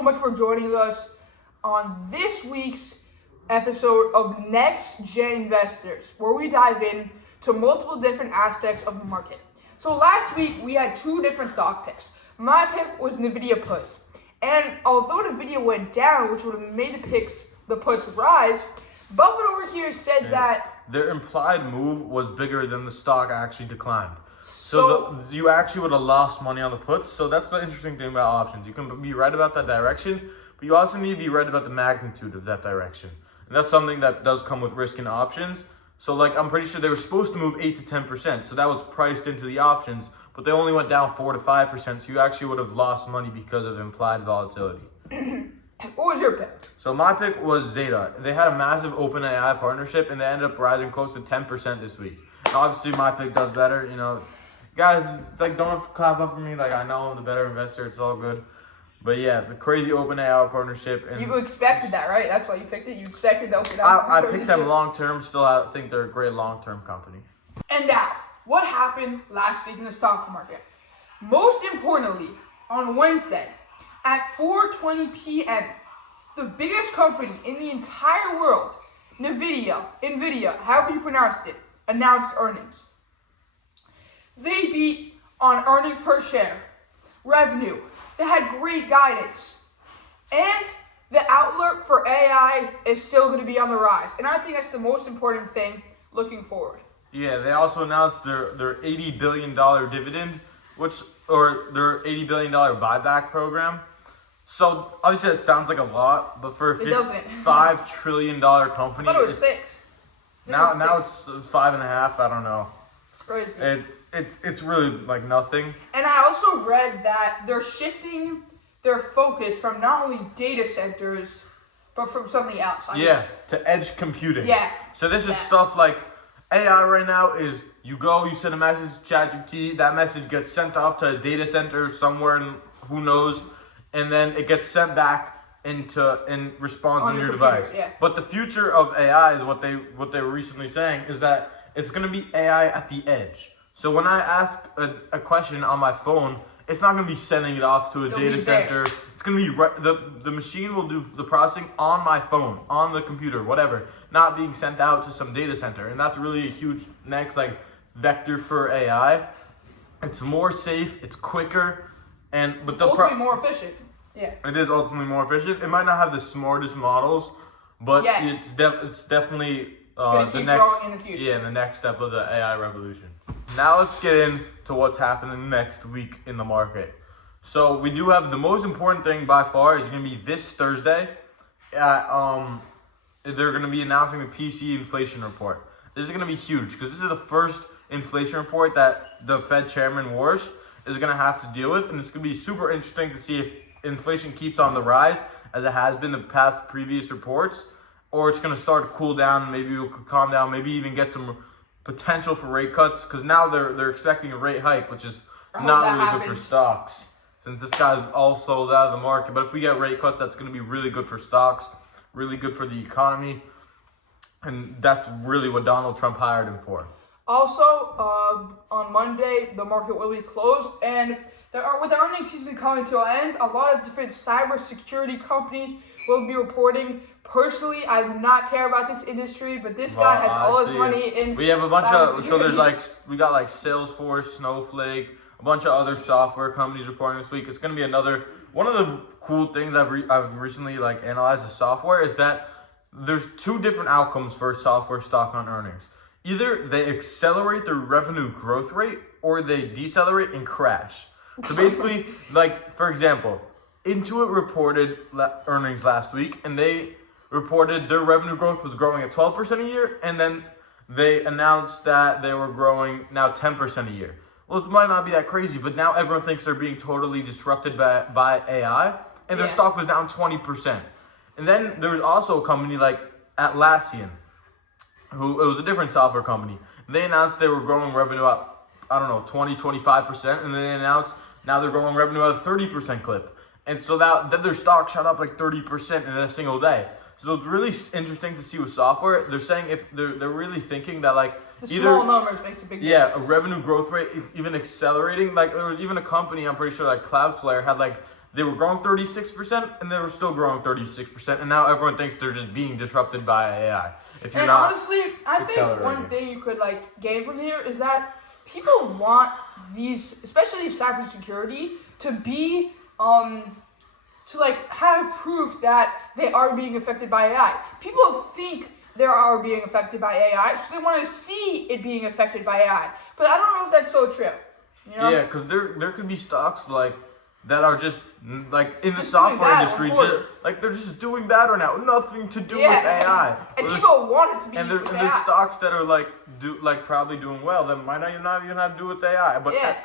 so much for joining us on this week's episode of Next Gen Investors, where we dive in to multiple different aspects of the market. So last week we had two different stock picks. My pick was NVIDIA puts, and although NVIDIA went down, which would have made the puts rise, Buffett over here said that their implied move was bigger than the stock actually declined. So you actually would have lost money on the puts. So that's the interesting thing about options. You can be right about that direction, but you also need to be right about the magnitude of that direction. And that's something that does come with risk in options. So like I'm pretty sure they were supposed to move 8 to 10%. So that was priced into the options, but they only went down 4 to 5%. So you actually would have lost money because of implied volatility. What was your pick? So my pick was Zeta. They had a massive OpenAI partnership, and they ended up rising close to 10% this week. And obviously, my pick does better. You know, guys, like don't have to clap up for me. Like I know I'm the better investor. It's all good. But yeah, the crazy OpenAI partnership. And you expected that, right? That's why you picked it. You expected the OpenAI I picked them long term. Still, I think they're a great long term company. And now, what happened last week in the stock market? Most importantly, on Wednesday, at 4:20 p.m., the biggest company in the entire world, NVIDIA, however you pronounce it, announced earnings. They beat on earnings per share, revenue. They had great guidance. And the outlook for AI is still going to be on the rise. And I think that's the most important thing looking forward. Yeah, they also announced their $80 billion dividend, or their $80 billion buyback program. So obviously that sounds like a lot, but for a $5 trillion company, I thought it was six. Now it's 5.5. I don't know. It's crazy. It's really like nothing. And I also read that they're shifting their focus from not only data centers, but from something else. To edge computing. Yeah. So this is stuff like AI right now is you send a message to ChatGPT, that message gets sent off to a data center somewhere in who knows, and then it gets sent back in response on your device. Yeah. But the future of AI is what they were recently saying is that it's going to be AI at the edge. So when I ask a question on my phone, it's not going to be sending it off to a data center. It's going to be the machine will do the processing on my phone, on the computer, whatever, not being sent out to some data center. And that's really a huge next vector for AI. It's more safe, it's quicker, but ultimately more efficient. Yeah. It is ultimately more efficient. It might not have the smartest models, but it's definitely the next step of the AI revolution. Now let's get into what's happening next week in the market. So we do have the most important thing by far is going to be this Thursday. They're going to be announcing the PCE inflation report. This is going to be huge because this is the first inflation report that the Fed Chairman Warsh is going to have to deal with, and it's going to be super interesting to see if inflation keeps on the rise as it has been the past previous reports, or it's going to start to cool down. Maybe it could calm down. Maybe even get some potential for rate cuts because now they're expecting a rate hike, which is not really good for stocks since this guy's all sold out of the market. But if we get rate cuts, that's going to be really good for stocks, really good for the economy, and that's really what Donald Trump hired him for. Also, on Monday, the market will be closed, and with the earnings season coming to an end, a lot of different cybersecurity companies will be reporting. Personally, I do not care about this industry, but this guy has all his money in. We have a bunch of we got Salesforce, Snowflake, a bunch of other software companies reporting this week. It's going to be one of the cool things I've recently analyzed the software is that there's two different outcomes for a software stock on earnings. Either they accelerate their revenue growth rate or they decelerate and crash. So basically, for example, Intuit reported earnings last week, and they reported their revenue growth was growing at 12% a year, and then they announced that they were growing now 10% a year. Well, it might not be that crazy, but now everyone thinks they're being totally disrupted by AI, and their stock was down 20%. And then there was also a company like Atlassian, it was a different software company. They announced they were growing revenue up, 20-25%, and then they announced now they're growing revenue at a 30% clip. And so then their stock shot up 30% in a single day. So it's really interesting to see with software. They're saying if they're really thinking that the small numbers makes a big difference. Yeah, a revenue growth rate even accelerating. There was even a company, I'm pretty sure Cloudflare had they were growing 36% and they were still growing 36%, and now everyone thinks they're just being disrupted by AI. If you're And not honestly, I think accelerating. one thing you could gain from here is that people want these, especially cybersecurity, to be have proof that they are being affected by AI. People think they are being affected by AI, so they want to see it being affected by AI. But I don't know if that's so true. You know? Yeah, because there could be stocks that are just in the Just doing software bad, industry, or they're just doing bad right now, nothing to do with Yeah. AI. And Or people want it to be and with there's AI. stocks that are probably doing well that might not even have to do with AI. But Yeah.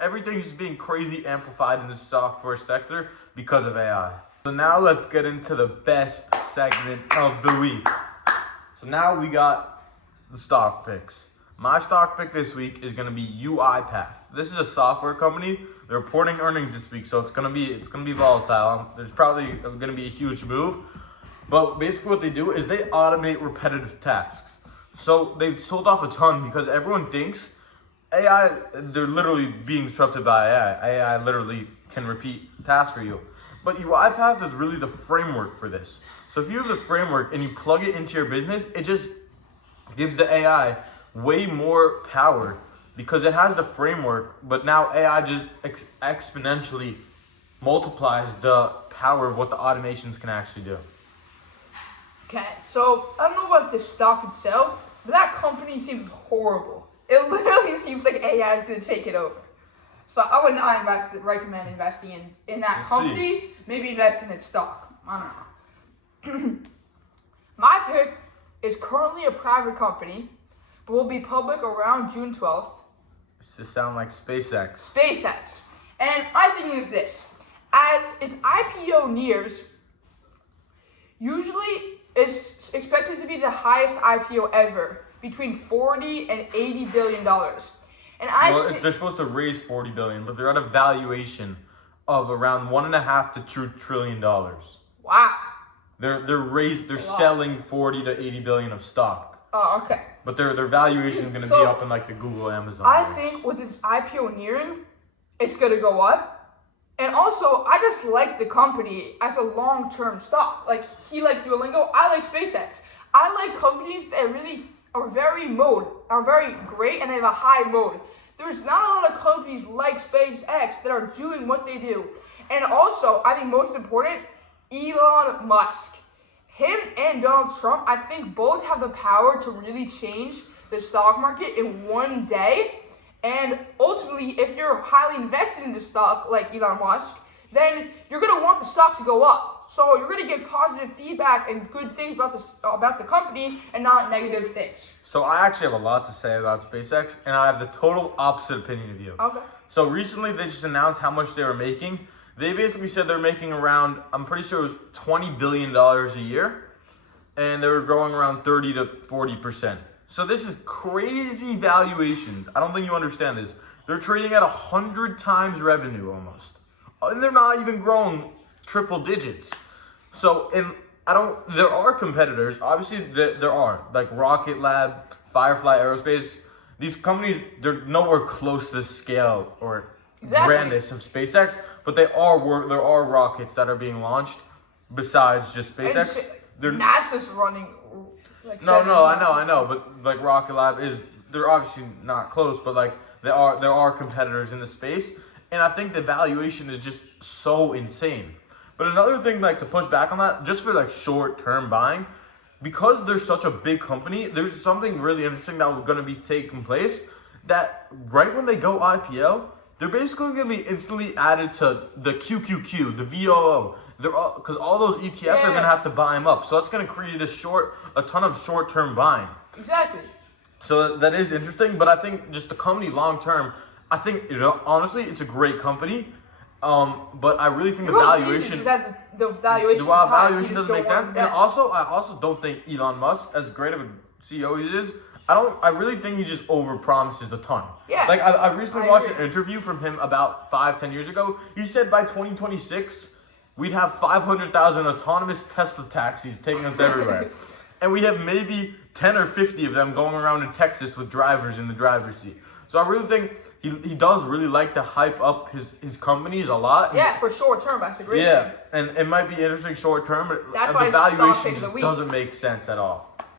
everything's just being crazy amplified in the software sector because of AI. So now let's get into the best segment of the week. So now we got the stock picks. My stock pick this week is going to be UiPath. This is a software company. They're reporting earnings this week, so it's going to be volatile. There's probably going to be a huge move. But basically what they do is they automate repetitive tasks. So they've sold off a ton because everyone thinks AI, they're literally being disrupted by AI. AI literally can repeat tasks for you. But UiPath is really the framework for this. So if you have the framework and you plug it into your business, it just gives the AI way more power because it has the framework, but now AI just exponentially multiplies the power of what the automations can actually do. Okay, so I don't know about the stock itself, but that company seems horrible. It literally seems like AI is going to take it over. So I would not recommend investing in that Let's company. Maybe invest in its stock. I don't know. My pick is currently a private company, but will be public around June 12th. Does this sound like SpaceX? SpaceX. And my thing is this. As its IPO nears, usually it's expected to be the highest IPO ever, between 40 and 80 billion dollars. And They're supposed to raise 40 billion, but they're at a valuation of around $1.5 to $2 trillion. Wow. They're selling 40 to 80 billion of stock. Oh, okay. But their valuation is going to be up in the Google, Amazon. I range. think with its IPO nearing, it's gonna go up. And also, I just like the company as a long-term stock. Like, he likes Duolingo, I like SpaceX. I like companies that really are very great, and they have a high mode. There's not a lot of companies like SpaceX that are doing what they do. And also, I think most important, Elon Musk. Him and Donald Trump, I think both have the power to really change the stock market in one day. And ultimately, if you're highly invested in the stock like Elon Musk, then you're going to want the stock to go up. So you're going to give positive feedback and good things about the company and not negative things. So I actually have a lot to say about SpaceX, and I have the total opposite opinion of you. Okay. So recently they just announced how much they were making. They basically said they're making around, I'm pretty sure it was $20 billion a year, and they were growing around 30 to 40%. So this is crazy valuations. I don't think you understand this. They're trading at 100 times revenue almost. And they're not even growing triple digits. So, there are competitors. Obviously, there are. Like Rocket Lab, Firefly Aerospace. These companies, they're nowhere close to the scale or grandness of SpaceX. But there are rockets that are being launched besides just SpaceX. NASA's running No, I know, but Rocket Lab they're obviously not close, but there are competitors in the space, and I think the valuation is just so insane. But another thing to push back on that, just for short-term buying, because they're such a big company, there's something really interesting that was going to be taking place, that right when they go IPO, they're basically going to be instantly added to the QQQ, the VOO. Because all those ETFs are going to have to buy them up. So that's going to create a ton of short-term buying. Exactly. So that is interesting, but I think just the company long-term, I think, honestly, it's a great company. But I really think the valuation is that the valuation doesn't make sense. And also, I also don't think Elon Musk, as great of a CEO he is, I really think he just overpromises a ton. Yeah. I recently watched an interview from him about 5-10 years ago. He said by 2026, we'd have 500,000 autonomous Tesla taxis taking us everywhere. And we have maybe 10 or 50 of them going around in Texas with drivers in the driver's seat. So I really think he does really like to hype up his companies a lot. Yeah, for short term, that's a great Yeah, thing. and it might be interesting short term, but That's the why it's a stock valuation pick of the just week. doesn't make sense at all.